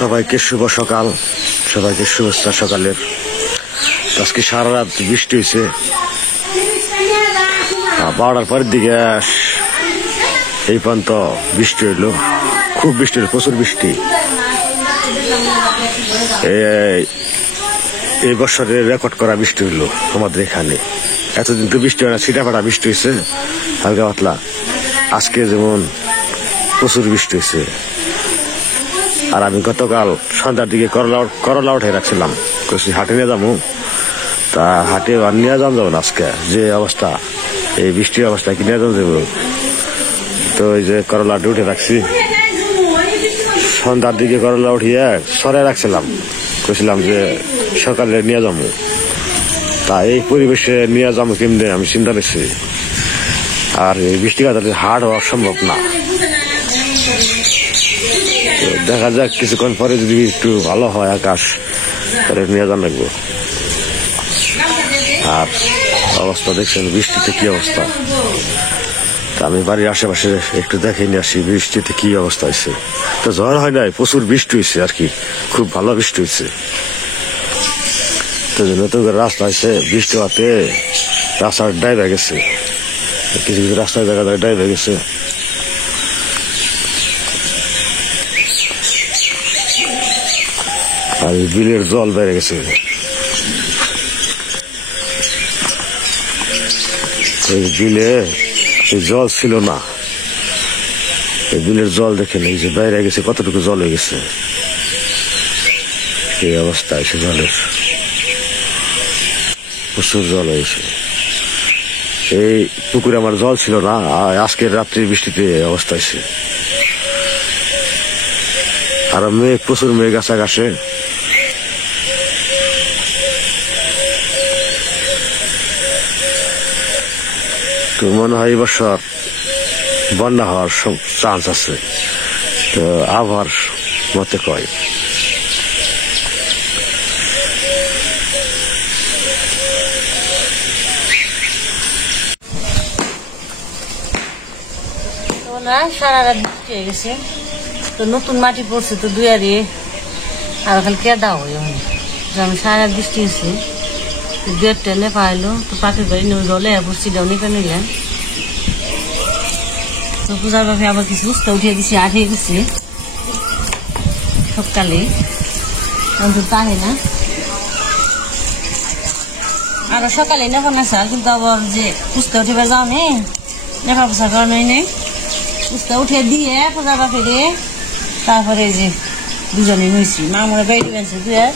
সবাইকে শুভ সকাল, সবাইকে শুভেচ্ছা সকালের। আজকে সারা রাত বৃষ্টি হয়েছে, 12টার পরের দিকে এই পর্যন্ত বৃষ্টি হইলো, খুব বৃষ্টি হইলো, প্রচুর বৃষ্টি। এই বছরের রেকর্ড করা বৃষ্টি হইলো আমাদের এখানে। এতদিন তো বৃষ্টি হয় না, ছিটাফাটা বৃষ্টি হয়েছে হালকা পাতলা। আজকে যেমন প্রচুর বৃষ্টি হয়েছে। আর আমি গতকাল সন্ধ্যার দিকে করলা উঠে রাখছিলাম, হাটে নিয়ে যাবো। তা হাটে আর নিয়ে যাবো না আজকে, যে অবস্থা এই বৃষ্টির অবস্থা, কি নিয়ে যাবো। তো ওই যে করলাটি উঠে রাখছি, সন্ধ্যার দিকে করলা উঠিয়ে সরাই রাখছিলাম, কইছিলাম যে সকালে নিয়ে যাবো। তা এই পরিবেশে নিয়ে যাবো কেমনে আমি চিন্তা করছি। আর এই বৃষ্টি কাটাতে হাট হওয়া সম্ভব না। দেখা যাক কিছুক্ষণ পরে যদি একটু ভালো হয় আকাশ, তাহলে নিয়ে যান লাগবো। আর অবস্থা দেখছেন বৃষ্টিতে কি অবস্থা। তা আমি বাড়ির আশেপাশে একটু দেখে নিয়ে আসি বৃষ্টিতে কি অবস্থা হয়েছে। তো ঝড় হয় নাই, প্রচুর বৃষ্টি হয়েছে আর কি, খুব ভালো বৃষ্টি হয়েছে। তো নতুন রাস্তা হয়েছে, বৃষ্টি হওয়াতে রাস্তার ডাইভ হয়ে গেছে, কিছু কিছু রাস্তায় দেখা যায় ডাইভ হয়ে গেছে। আর বিলের জল বেড়ে গেছে। এই বিলে এই জল ছিল না, এই বিলের জল দেখেন এই যে বাইরে গেছে, কতটুকু জল হয়ে গেছে। এই অবস্থা এসে জলের, প্রচুর জল হয়েছে। এই পুকুরে আমার জল ছিল না, আজকের রাত্রি বৃষ্টিতে অবস্থা হয়েছে। আর মেঘ, প্রচুর মেঘ আছে আকাশে। তো মনে হয় এই বছর বন্যা হওয়ার সব চান্স আছে, তো আবহাওয়ার মতে কয়। সারা রাত বৃষ্টি হয়ে গেছে, তো নতুন মাটি পড়ছে, তো দুয়ারে আর খালি কেদা হয়। আমি সারা রাত বৃষ্টি হয়েছে, দুয়ার টেনে পাইলো, তো পাখির বাড়ি জলে পড়ছি, ডনিকে নিলেন। তো পূজার বাপে আবার কিছু উস্তা উঠিয়ে দিছি, আঠিয়ে গেছে সকালে, তাহে না আরো সকালে নেফা নেশা, কিন্তু আবার যে উস্তা উঠে যাও নেই, নেফা পোষা করানোই নেই। উস্তা উঠে দিয়ে পূজার বাপে রে, তারপরে যে দুজনে নিয়েছি, মা মনে বাইরে গেছে দুয়ার,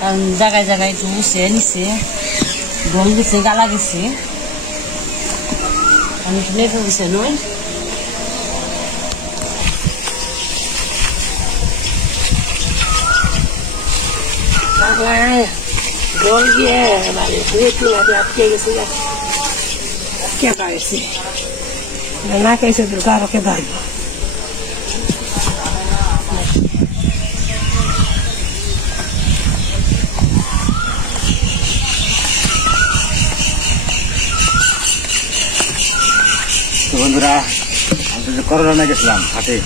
কারণ জায়গায় জায়গায় একটু উঠে নিচ্ছে, গোল গেছে, গালা গেছে, আমি একটু নেফে গেছে নয়। জল গিয়ে আটকে গেছে, কেদা গেছে না, খাইছে তো আরো কেদা। বন্ধুরা, আমি তো করলা নিয়ে গেছিলাম হাটে,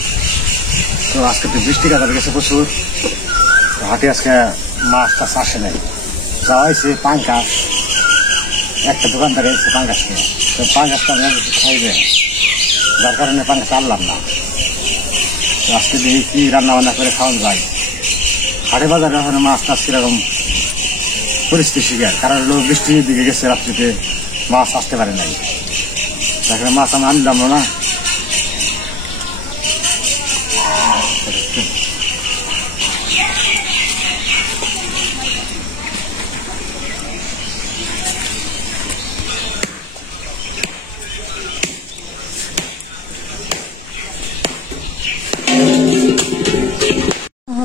তো আজকে তো বৃষ্টি কাটার গেছে প্রচুর। হাটে আজকে মাছ টাছ আসে নাই, যাওয়া হয়েছে পাঙ্কাশ, একটা দোকানদার এসেছে পাঙ্কাশ নিয়ে, তো পাঙ্কাশটা খাইবে, যার কারণে পাঙ্কাশ আনলাম না। তো আজকে দেখি কি রান্না বান্না করে খাওয়ান যায়। হাটে বাজারে এখন মাছ টাছ কিরকম পরিস্থিতি শিকার, কারণ লোক বৃষ্টির দিকে গেছে, রাত্রিতে মাছ আসতে পারে নাই, তারপরে মাছ আমি আনলাম না।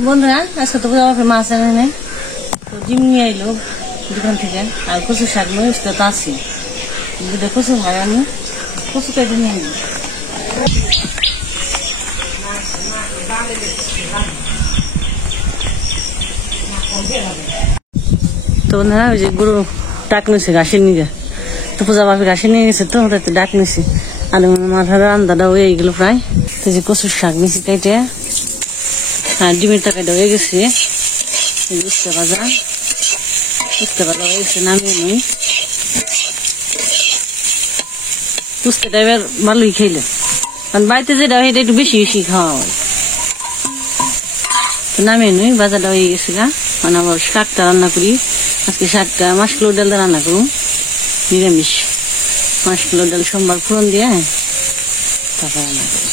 বন্ধুরা, আজকে তো পূজা বাপে মাছ আনে নেই, তো ডিম নিয়ে আইলো দোকান থেকে, আর কচু শাক নিয়ে তো আছি, কচু হয়, আমি কচু কেটে নিয়ে নিই। তো বন্ধুরা, ওই যে গরু ডাক নিয়েছে ঘাসের নিয়ে, তো পূজা বাপে ঘাসে নিয়ে গেছে, তো ওটাতে ডাক নিয়েছে। আলু মাথার রান্নাটা হয়ে গেল প্রায়। তো যে কচুর শাক নিয়েছি কেটে, আর ডিমের তরকারিটা হয়ে গেছে, উস্তে ভাজা হয়ে গেছে, নামিয়ে নিই। উস্তেটা এবার ভালোই খেলে, কারণ বাড়িতে যেটা হয় এটা একটু বেশি বেশি খাওয়া হয়। তো নামিয়ে নিই, ভাজাটা হয়ে গেছে গা। মানে আবার শাকটা রান্না করি, আজকে শাকটা মাসকলাইর ডাল দিয়ে রান্না করুন, নিরামিষ মাসকলাইর ডাল সোমবার ফোড়ন দিয়ে তারপর রান্না করি।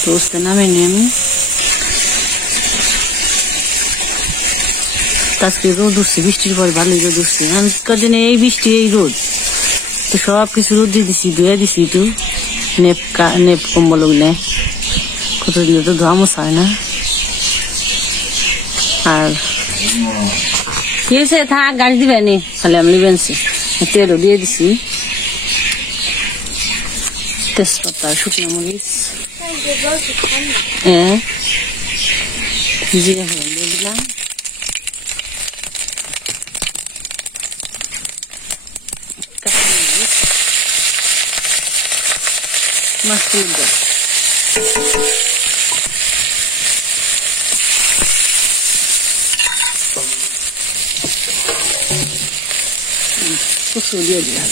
তো উস্তে নামিয়ে নিই আমি। আজকে রোদ উঠছে, বৃষ্টির পরে ভালোই রোদ উঠছে। আমি কদিনে এই বৃষ্টি এই রোদ, তো সব কিছু রোদ দিয়ে দিছি, ধুয়ে দিছি একটু নেপ কম্বল ওগুলো, কতদিন তো ধোয়া মোছা হয় না। আর কি হয়েছে, থাক গাছ দিবে নি, তাহলে আমি নিবেনছি। তেলও দিয়ে দিছি, তেজপাতা, শুকনো মরিচ, জিরা ফোড়ন দিয়ে দিলাম। মাছগুলো দেব, কচু দিয়ে দিলাম।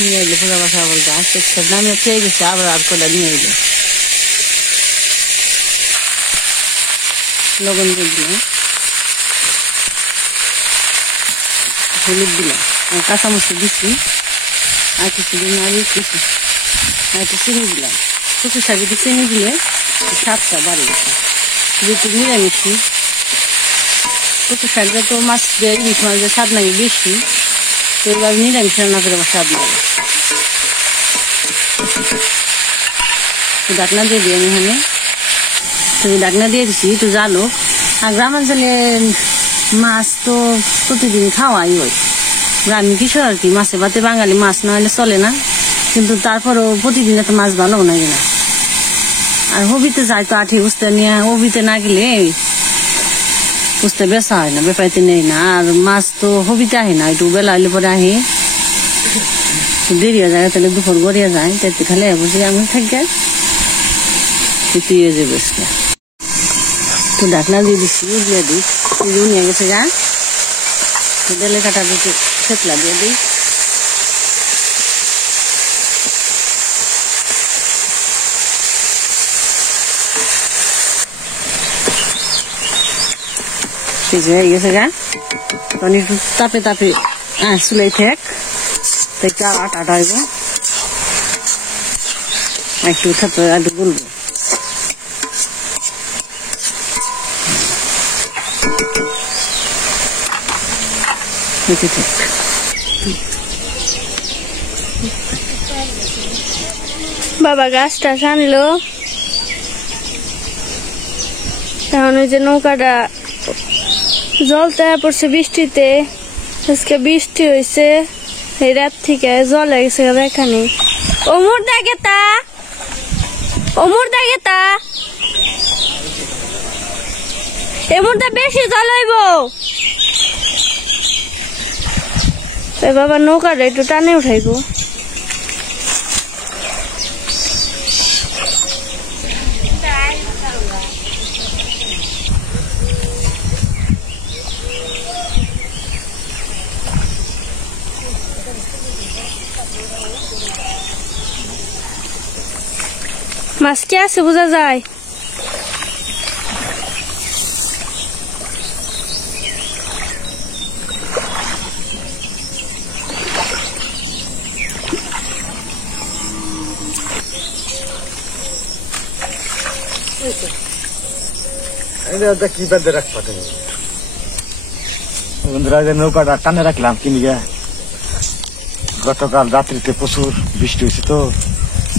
নিয়ে এলে পোড়া বাসা বলতে আস্তে আস্তে নামে খেয়ে গেছে, আবার আর কটা নিয়ে এলে লবণ দিয়ে দিলাম, হলুদ দিলাম, কাঁচামরিচ দিচ্ছি, আর কিছু দিন আগে কিছু আর একটু চিনি দিলাম। কচু শাকে একটু চিনি দিলে স্বাদটা বাড়ে গেছে, যেহেতু নিরামিষি। কচু শাকটা তো মাছ দিয়ে ইলিশ মাছ দিয়ে স্বাদ লাগে বেশি, তো এবার নিরামিষ রান্না করে আমার স্বাদ লাগে। ডাকনা দিয়ে দিই আমি এখানে, ডাকনা দিয়ে দিচ্ছি একটু জালো। আর গ্রামাঞ্চলে মাছ তো প্রতিদিন খাওয়াই হয়, গ্রামীণ কিছু আর কি, মাছে ভাতে বাঙালি মাছ না হলে চলে না, কিন্তু তারপরও প্রতিদিন তো মাছ ভালো না কিনা। আর হবিতে যায় তো আঠি বুঝতে নিয়ে, হবিতে না গেলে বুঝতে বেচা হয় না, বেপাইতে নেই না। আর মাছ তো হবিতে আহে না, একটু বেলা হইলে পরে আহে, দেরি হয়ে যায়, তাহলে দুপুর গড়িয়ে যায়, তাইতে খালে বুঝি আমি থাকি তুইয়ে যাবে। তো ঢাকনা দিয়ে দিচ্ছি, দিয়ে দিই, নিয়ে গেছে গা, ডেলে কাটা দিতে থেতলা দিয়ে দিই। হয়ে গেছে গা, তখন একটু তাপে তাপে চুলাই থাক, একটু আটা হইব, একটু থাকতে একটু বলবো। বাবা গাছটা আনলো, এখন ওই যে নৌকাটা জলটা পড়ছে বৃষ্টিতে, আজকে বৃষ্টি হয়েছে, এই রাত থেকে জল গেছে এখানে। ওমর দেখে তা, এমনটা বেশি জল হইব। বাবা নৌকাটা একটু টানে উঠাইব। মাছ কি আছে বোঝা যায়। কি বেঁধে রাখবা তুমি বন্ধুরা? নৌকাটা টানে রাখলাম কিনি গে, গতকাল রাত্রিতে প্রচুর বৃষ্টি হয়েছে, তো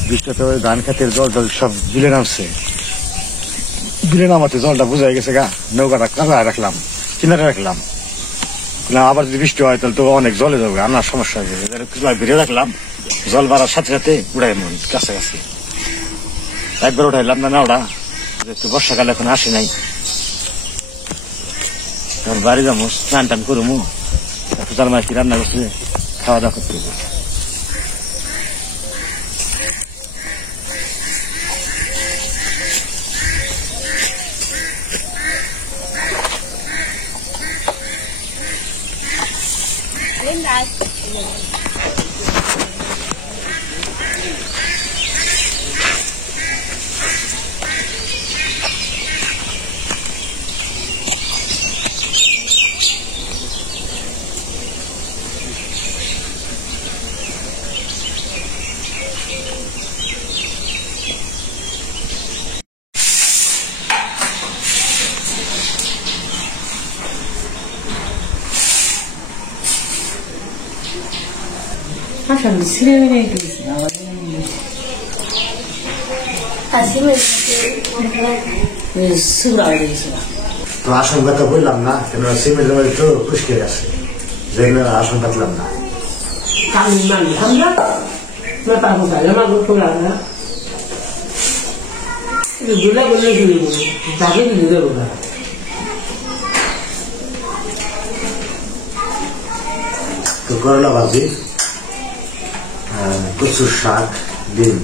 বৃষ্টিতে ওই ধান খেতের জল সব বিলে নামছে, বিলে নামাতে জলটা বুঝাই গেছে গা, নৌকাটা কাঁচা রাখলাম, কিনারে রাখলাম, আবার যদি বৃষ্টি হয় তাহলে তো অনেক জলে যাবে, আনার সমস্যা হয়ে যাবে, ভিড়ে রাখলাম, জল বাড়ার সাথে সাথে উড়াই মন কাছাকাছি একবার উঠাইলাম না, ওটা যেহেতু বর্ষাকাল এখন আসে নাই, তোর বাড়ি যাবো, স্নান টান করবো, একটু চাল মাছ রান্না করছে, খাওয়া দাওয়া করতে হবে। আসলে সিনেমা নিয়ে সুরা হয়ে গেছিল। তো আশঙ্কা তো বললাম না, কেন সিমেন্টের মধ্যে তো খুশকে গেছে, যেগুলো আশঙ্কা দিলাম না। তো করলা ভাজি, কচুর শাক, ডিম।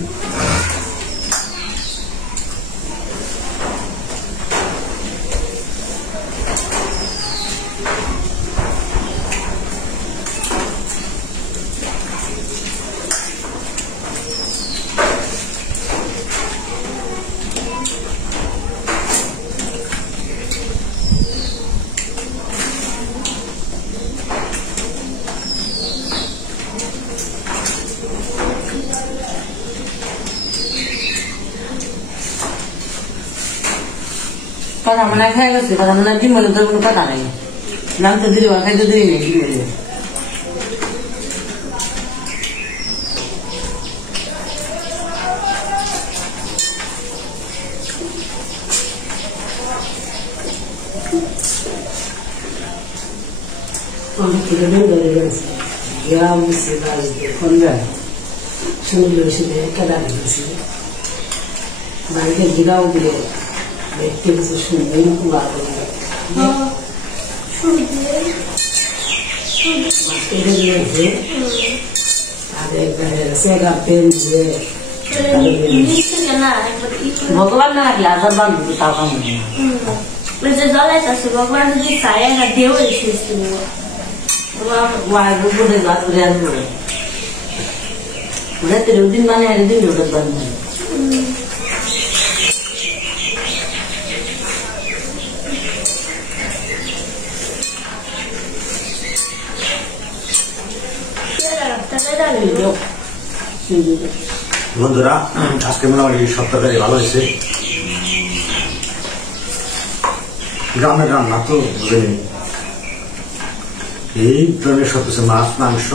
কথা মানে খাই গেছে, কথা মানে ডিম বলে তোর কোনো কথা নেই, নাম তো দিদি খাইতে দিই নেই ডিম বলে। বাড়িতে গিরাও দিলে দেখতে কিছু সুন্দর ভালো ভগবান না রাখলে আসার বান্ধব তাও কামড় ভগবান যদি ছায়া দিয়েও এসেছিল দিন মানে একদিন ওটা বান্ধব বন্ধুরা, আজকে মোটামুটি সব তরকারি ভালো হয়েছে। গ্রামের রান্না তো বুঝেনি, এই ধরনের সব কিছু মাছ, মাংস,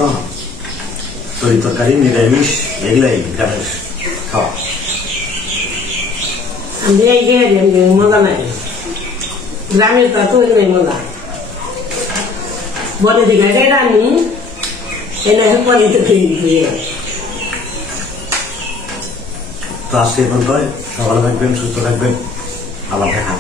তরি তরকারি, নিরামিষ, এগুলাই গ্রামের খাওয়া। মজা নাই, গ্রামের তো নেই মজা। বলে দিঘা রানি এনে পরে তো খেয়ে তো আজকে এখন তো সকালে থাকবেন, সুস্থ থাকবেন, আল্লাহ দেখা।